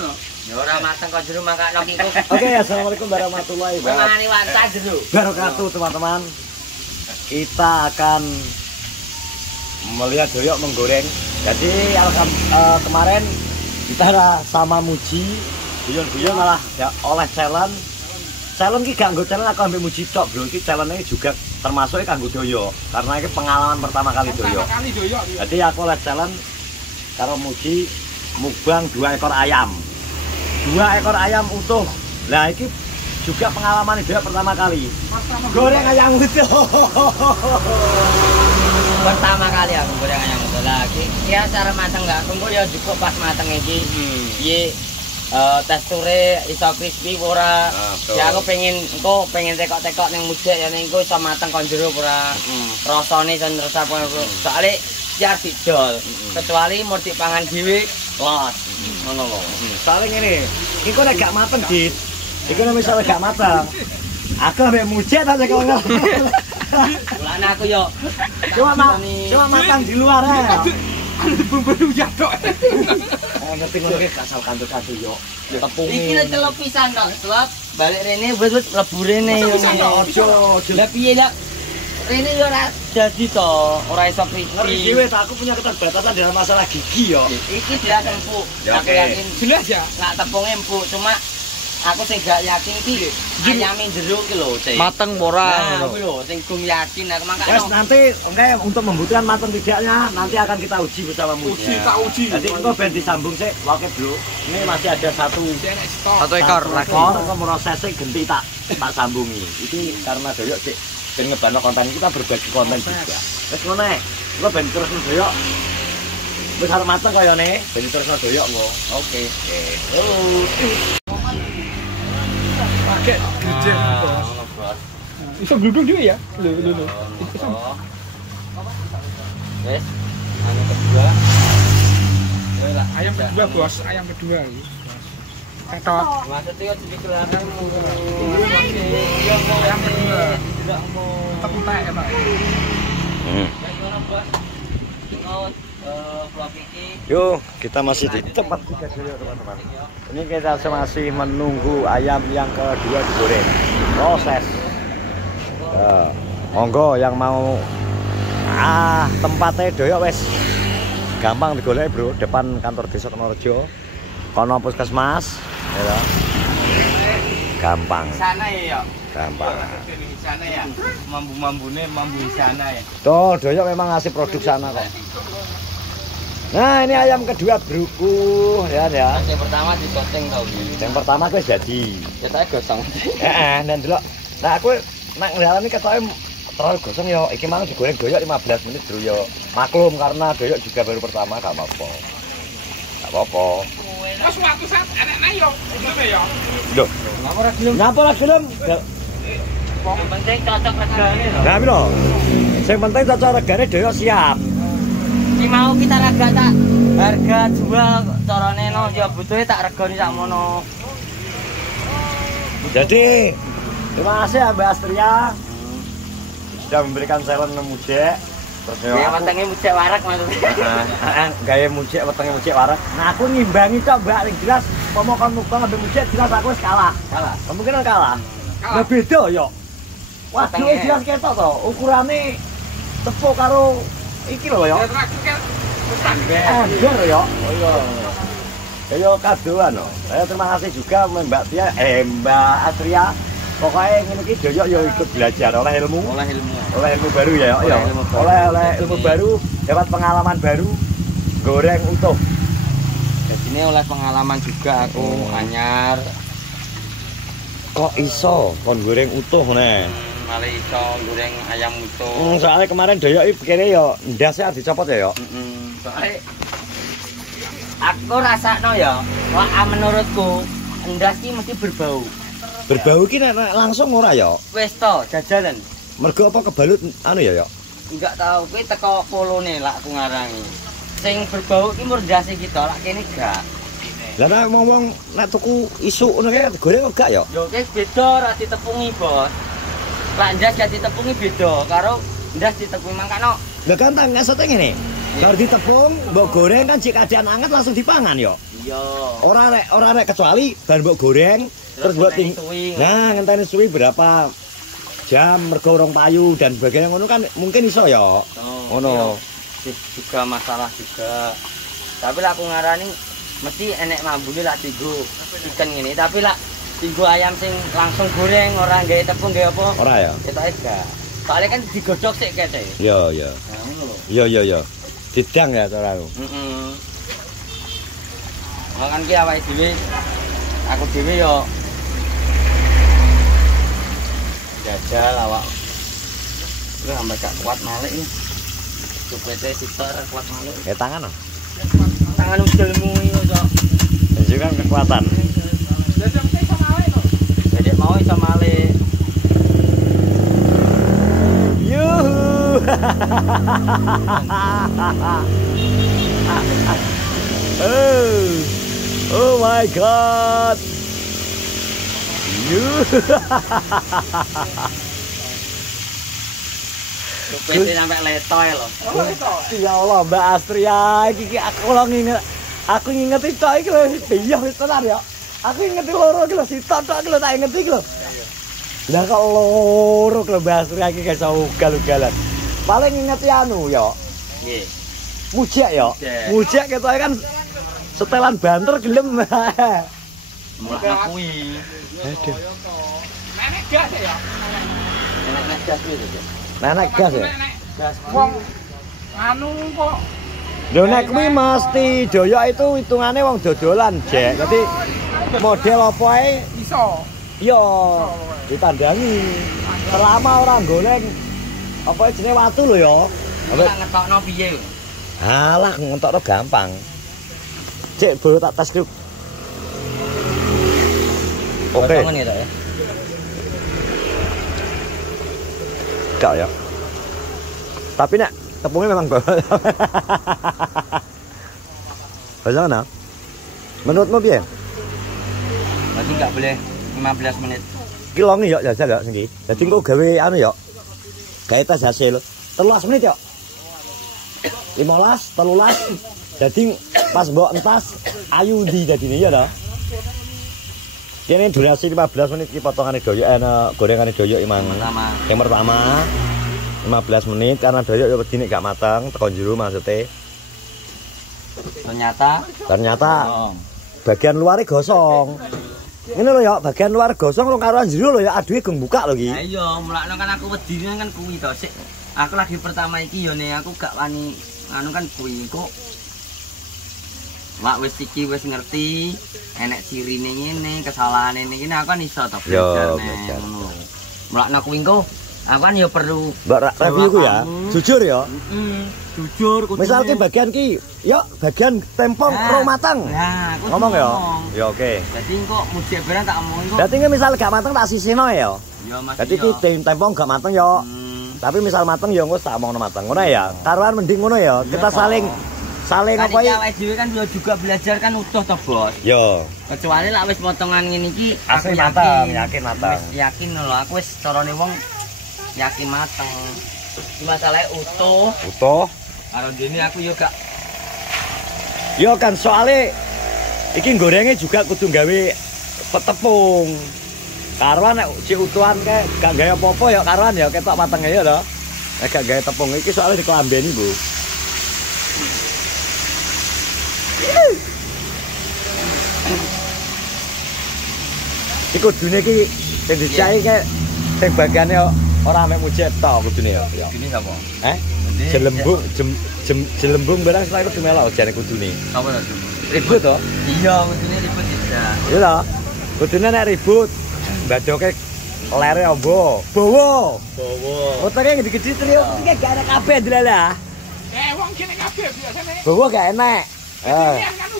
to. Ya ora mateng kok jero makakno iku. Oke, assalamualaikum warahmatullahi Mangani wanca jero. wabarakatuh teman-teman. Kita akan melihat doyok menggoreng. Jadi kemarin kita sama Muji guyon-guyon malah ya oleh challenge. Challenge ki gak nggo challenge aku ambek Muji tok, Bro. Iki challenge juga termasuk kanggo doyok karena ini pengalaman pertama kali doyok. Jadi aku oleh challenge karo Muji mukbang 2 ekor ayam. 2 ekor ayam utuh. Nah, ini juga pengalaman doyok pertama kali. Goreng ayam utuh. Pertama kali aku goreng ayam utuh lagi. Ya cara mateng enggak tunggu ya cukup pas mateng iki. Piye teksture iso crispy ora. Ya aku pengen tekok-tekok ning mujek ya ning iso mateng kon jero ora. Rasane jan resep soalnya siar dijol. Kecuali murti pangan dhewe los. Ngono lho. Soalnya ngene, iku nek gak mateng, Dit. Iku nek misale gak mateng. Aku ambek mujek ta kok ngono. Mulane aku yo cuma matang di luar ya. Bumbu uyah tok. Ngerti ngono ki kasal kantor-kantor yo. Tepung. iki lek telok pisan tok, sebab balik rene wis mlebu rene yo. Ojo. Lah piye lak rene yo ora jadi to, ora iso Ngeri crispy. dhewe ta aku punya keterbatasan dalam masalah gigi yo. Iki jelas empuk. Aku yakin Jelas ya. nak tepungnya empuk, cuma aku sing gak yakin iki ayame jero ki lho, Cek. Mateng ora. Nah, kuwi lho sing gung yakin aku Yes, mangkane. nanti untuk membuktikan matang tidaknya nanti akan kita uji bersama Muji. Uji. Jadi engko ben disambung sik, oke Bro. Ini masih ada satu ekor lagi. Engko prosesnya genti tak sambungi. Iki karena doyok sik ben ngebano konten kita berbagi konten juga. Wis ngono ae. Engko ben terus doyok. Wis arep mateng koyone, ben terus doyok engko. Oke. Pakai gede gitu. Bisa gluduk juga ya? Lho. Wes, anu kedua. Ayam kedua, Bos. Ayam kedua iki. Ketok. Maksudnya jadi kelihatan Ayam kedua. Tetep entek ya, Pak. Yuk, kita masih di tempat tiga dulu teman-teman. Ini kita masih menunggu ayam yang kedua digoreng. Proses. Monggo yang mau tempatnya doyok wes gampang digolek Bro, depan kantor desa Kenorjo. Kono puskesmas, ya. Gampang. Sana ya. Gampang. Di sana ya. Mambu-mambune mambu di sana ya. Tuh, doyok memang ngasih produk sana kok. Nah, ini ayam kedua Bruku, ya. Yang pertama digoseng tau. Yang pertama gue jadi. Ya saya gosong. Dan dulu. Nah, aku nak ngalami ketoknya terlalu gosong yo. Iki mang digoreng doyok 15 menit Bro yo. Maklum karena doyok juga baru pertama gak apa-apa. Gak apa-apa. Mas waktu saat anak-anak yo, belum ya? Loh, ngapa ora gelem? Yang penting cocok regane lho. Nah, piro? Sing penting cocok regane doyok siap. Iki mau kita raga tak harga jual carane no ya butuhe tak regani sak mono. Jadi, terima kasih ya Mbak Astria sudah memberikan challenge Mujek. Terus Ya wetenge mujek warak maksudnya. gaya Mujek, wetenge Mujek warak. Nah, aku ngimbangi kok Mbak, yang jelas pemokan mukbang ambil Mujek jelas aku wis kalah. Kemungkinan kalah. Lah beda yo. Waduh, jelas ketok to, ukurane tepuk karo iki lho yo. Ember yo. Oh iya. Yo kadoan no. Saya terima kasih juga Mbak Tia, Mbak Astria. Pokoknya ngene iki doyok yo ikut belajar oleh ilmu. Oleh ilmu baru ya. Oleh ilmu baru, dapat pengalaman baru goreng utuh. Jadi ini oleh pengalaman juga aku anyar. Kok iso kon goreng utuh nih? Malah iso goreng ayam utuh. Soalnya kemarin doyok iki pikire yo ndasnya dicopot ya yo. Soalnya aku rasakno ya, wah menurutku endas ki mesti berbau. Berbau ki nek langsung ora ya? Wis to, jajalan. Mergo apa kebalut anu ya yo? Enggak tahu kuwi teko polone lak aku ngarangi. Sing berbau ki mur ndase kita lak kene gak. Lah nek ngomong nek tuku isuk ngono kae goreng kok gak ya? Yo wis beda ora ditepungi, Bos. Lak ndas gak ditepungi beda karo ndas ditepungi mangkano. Lah kan tak ngasete ngene. Kalau ditepung, mbok goreng kan jika keadaan anget langsung dipangan yo. Iya. Ora nek kecuali bahan mbok goreng terus mbok nah ngenteni suwi berapa jam mergo urung payu dan sebagainya ngono kan mungkin iso ya. Ngono. Juga masalah juga. Tapi lah aku ngarani mesti enek mambune lak dienggo ikan ngene, tapi lak dienggo ayam sing langsung goreng ora nggae tepung nggae apa? Ora ya. Ketoke gak. Soalnya kan digodhog sik kete. Iya. Nah, ngono lho. Iya. Didang ya cara aku. Makan ki awake dhewe aku dhewe yo jajal awak. Lu sampe gak kuat malik nih. Cupete sitor kuat malik. Kayak tangan loh. Tangan udelmu yo, Cok. Itu kan kekuatan. Jadi mau iso malik. Yuhu. Oh my god. Cupete sampe letoy lho. Ya Allah Mbak Astria iki aku lho nginget. Aku nginget itu iki lho iya wis tenan ya. Aku inget loro iki lho sitok tok iki lho tak inget iki lho. Lah kok loro lho Mbak Astria iki gak iso ugal-ugalan. Paling inget anu ya. Nggih. Mujek ya. Mujek ketoke kan setelan banter gelem. Mulak kuwi. Aduh. Nenek gas ya. Nenek gas kuwi to. Nenek gas ya. Gas Wong anu kok Lho nek kuwi mesti doyok itu hitungane wong dodolan, Jek. Dadi model apa ae iso. iya ditandangi. Selama orang goleng apa jenenge watu lho ya. Apa ngetokno piye lho? Alah ngentokno gampang. Cek baru tak tes krip. Oke. Potongan ya, Tok ya. Gak ya. Tapi nek tepungnya memang bagus. Bagaimana? Menurutmu piye? Berarti enggak boleh 15 menit. Ki longi ya jajal ya sing iki. Dadi engko gawe anu ya. Gawe tes hasil 13 menit ya. 15, 13. Dadi pas mbok entas ayu ndi dadine ya ta? Kene durasi 15 menit ki potongane doyok gorengane doyok imang. Yang pertama 15 menit karena doyok ya wedine gak mateng teko njero maksudnya. Ternyata bagian luarnya gosong. Ini lho ya, bagian luar gosong rong karo njero lho ya, aduhe geng buka lho iki. Ha iya, mulakno kan aku wedine kan kuwi to sik. Aku lagi pertama iki yo nek aku gak wani anu kan kuwi kok. Wak wis iki wis ngerti enek cirine ngene, kesalahane ngene aku kan iso to belajar ngono. Mulakno kuwi engko aku kan yo perlu Mbak review ku ya, jujur ya. Jujur kudu. Misal ki bagian ki, yo bagian tempong rong mateng. Nah, aku ngomong ya. Ya oke. Dadi engko mujek barang tak omongin kok. Dadi misal gak mateng tak sisihno ya. Ya Mas. Dadi ki tempong gak mateng yo. Tapi misal mateng ya engko tak omongno mateng. Ngono ya. Karuan mending ngono ya. Kita saling apa ya? Awake dhewe kan juga belajar kan utuh to, Bos. Yo. Kecuali lak wis potongan ngene iki Aku yakin mateng. Wis yakin lho, aku wis carane wong yakin mateng. Iki masalahe utuh. Karo dene aku yo gak. Yo kan soalnya iki gorengnya juga kudu gawe tepung. Karuan nek si utuhan kae gak gawe apa-apa ya karuan ya ketok matenge ya lho. Nek gak gawe tepung iki soalnya dikelambeni, Bu. Iki kudune iki sing dicai kae sing bagane ora mek mujek tok kudune ya. Ini sapa? Jelembung barang setelah itu dimelok jane kudune. Sapa to? Ribut to? Iya, kudune ribut ya. Iya lho. Kudune nek ribut mbadoke lere ombo. Bawa. Otaknya gede-gede trio iki gak enak kabeh delalah. Wong kene kabeh biasane. Bawa gak enak.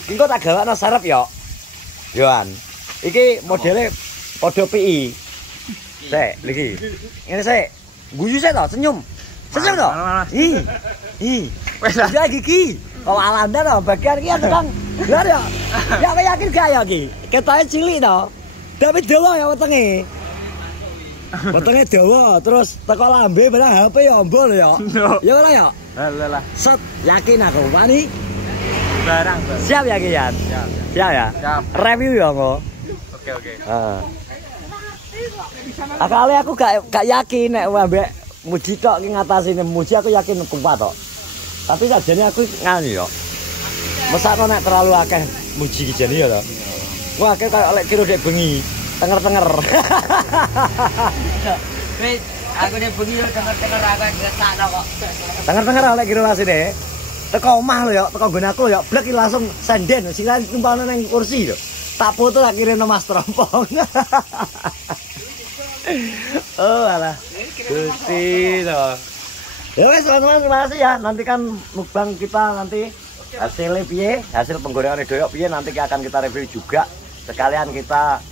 Engko tak gawakno sarep ya. Yoan. Iki modele padha PI. Sik, iki. Ngene sik. Guyu sik to, senyum. Senyum to? Wes lah gigi. Kalau Alanda to bagian iki tukang. Lah ya. Ya yakin gak ya iki? Ketoke cilik to. Tapi dawa ya wetenge. Wetenge dawa, terus teko lambe barang HP ya ombo lho ya. Ya ora ya? Lah. Set, yakin aku wani. barang. Siap ya Kian? Siap. Siap ya? Siap. Review ya kok. Oke. Kali aku gak yakin nek ambek Muji tok ki ngatasine Muji aku yakin kuat tok. Tapi sajane aku ngani yo. Mesakno nek terlalu akeh Muji ki jane ya to. Wah, akeh kaya lek kira dek bengi, tenger-tenger. Wis, aku nek bengi yo tenger-tenger aku ngesakno kok. Tenger-tenger lek kira asine. Teko omah lho yo, teko nggon aku yo, blek langsung senden, sila tumpalno nang kursi lho. Tak foto tak kirim Mas Trompong. Oh alah. Gusti loh. Ya wes teman-teman, terima kasih ya. Nanti kan mukbang kita nanti hasilnya piye, hasil penggorengan doyok piye nanti akan kita review juga. Sekalian kita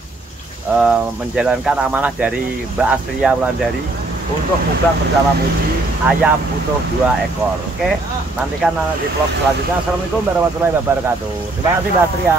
menjalankan amanah dari Mbak Astria Wulandari untuk mukbang bersama Muji ayam utuh 2 ekor. Oke, nantikan di vlog selanjutnya. Assalamualaikum warahmatullahi wabarakatuh. Terima kasih Mbak Astria.